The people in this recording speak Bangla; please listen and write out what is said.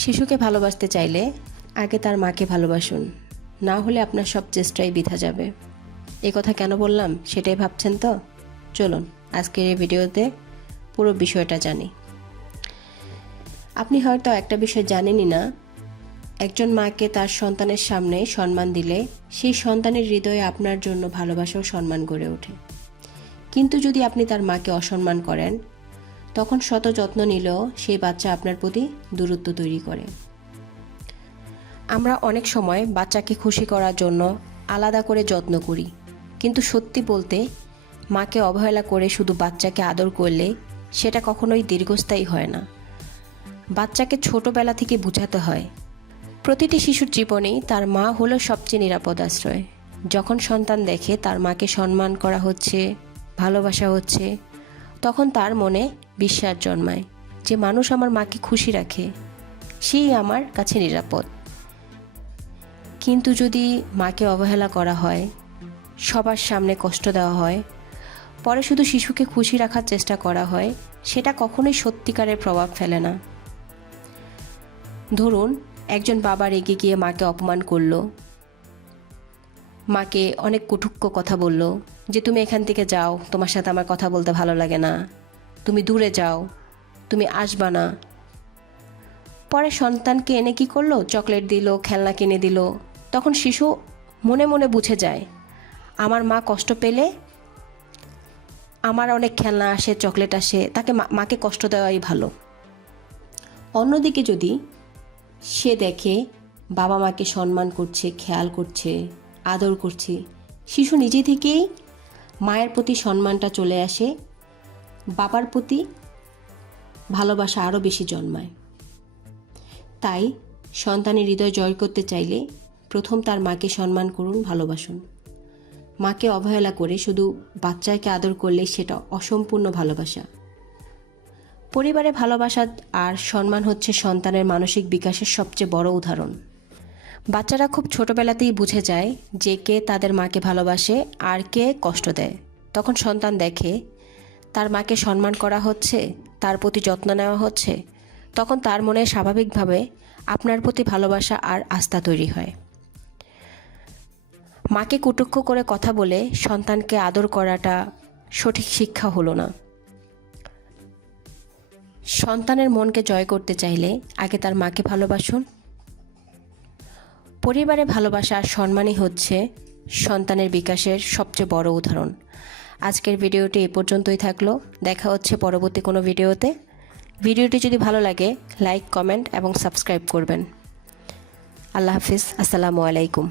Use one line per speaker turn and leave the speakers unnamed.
শিশুকে ভালোবাসতে চাইলে আগে তার মাকে ভালোবাসুন। না হলে আপনার সব চেষ্টাই বৃথা যাবে। এ কথা কেন বললাম, সেটাই ভাবছেন তো? চলুন, আজকের এই ভিডিওতে পুরো বিষয়টা জানি। আপনি হয়তো একটা বিষয় জানেনই না, একজন মাকে তার সন্তানের সামনে সম্মান দিলে সেই সন্তানের হৃদয়ে আপনার জন্য ভালোবাসা ও সম্মান গড়ে ওঠে। কিন্তু যদি আপনি তার মাকে অসম্মান করেন তখন শত যত্ন নিলেও সেই বাচ্চা আপনার প্রতি দূরত্ব তৈরি করে। আমরা অনেক সময় বাচ্চাকে খুশি করার জন্য আলাদা করে যত্ন করি। কিন্তু সত্যি বলতে, মাকে অবহেলা করে শুধু বাচ্চাকে আদর করলে সেটা কখনোই দীর্ঘস্থায়ী হয় না। বাচ্চাকে ছোটবেলা থেকে বোঝাতে হয়। প্রতিটি শিশুর জীবনেই তার মা হলো সবচেয়ে নিরাপদ আশ্রয়। যখন সন্তান দেখে তার মাকে সম্মান করা হচ্ছে, ভালোবাসা হচ্ছে তখন তার মনে বিশ্বাস জন্মায় যে মানুষ আমার মাকে খুশি রাখে, সেই আমার কাছে নিরাপদ। কিন্তু যদি মাকে অবহেলা করা হয়, সবার সামনে কষ্ট দেওয়া হয়, পরে শুধু শিশুকে খুশি রাখার চেষ্টা করা হয়, সেটা কখনোই সত্যিকারের প্রভাব ফেলে না। ধরুন, একজন বাবা রেগে গিয়ে মাকে অপমান করল, মাকে অনেক কুটুক্ষ কথা বলল যে তুমি এখান থেকে যাও, তোমার সাথে আমার কথা বলতে ভালো লাগে না। তুমি দূরে যাও, তুমি আসবা না। পরে সন্তানকে এনে কি করল? চকলেট দিল, খেলনা কিনে দিল। তখন শিশু মনে মনে বুঝে যায়, আমার মা কষ্ট পেলে আমার অনেক খেলনা আসে, চকলেট আসে, তাকে মাকে কষ্ট দেওয়াই ভালো। অন্যদিকে যদি সে দেখে বাবা মাকে সম্মান করছে, খেয়াল করছে, আদর করছে, শিশু নিজে থেকেই মায়ের প্রতি সম্মানটা চলে আসে, বাবার প্রতি ভালোবাসা আরও বেশি জন্মায়। তাই সন্তানের হৃদয় জয় করতে চাইলে প্রথম তার মাকে সম্মান করুন, ভালোবাসুন। মাকে অবহেলা করে শুধু বাচ্চাকে আদর করলে সেটা অসম্পূর্ণ ভালোবাসা। পরিবারে ভালোবাসা আর সম্মান হচ্ছে সন্তানের মানসিক বিকাশের সবচেয়ে বড় উদাহরণ। বাচ্চারা খুব ছোটবেলাতেই বুঝে যায় যে কে তাদের মাকে ভালোবাসে আর কে কষ্ট দেয়। তখন সন্তান দেখে, তার মাকে সম্মান করা হচ্ছে, তার প্রতি যত্ন নেওয়া হচ্ছে। তখন তার মনে স্বাভাবিকভাবে আপনার প্রতি ভালোবাসা আর আস্থা তৈরি হয়। মাকে কুটুক্ষ করে কথা বলে সন্তানকে আদর করাটা সঠিক শিক্ষা হলো না। সন্তানের মনকে জয় করতে চাইলে আগে তার মাকে ভালোবাসুন পরিবারে ভালোবাসা আর সম্মানই হচ্ছে সন্তানের বিকাশের সবচেয়ে বড় উদাহরণ। আজকের ভিডিওটি এ পর্যন্তই থাকল। দেখা হচ্ছে পরবর্তী কোনো ভিডিওতে। ভিডিওটি যদি ভালো লাগে, লাইক, কমেন্ট এবং সাবস্ক্রাইব করবেন। আল্লাহ হাফিজ। আসসালামু আলাইকুম।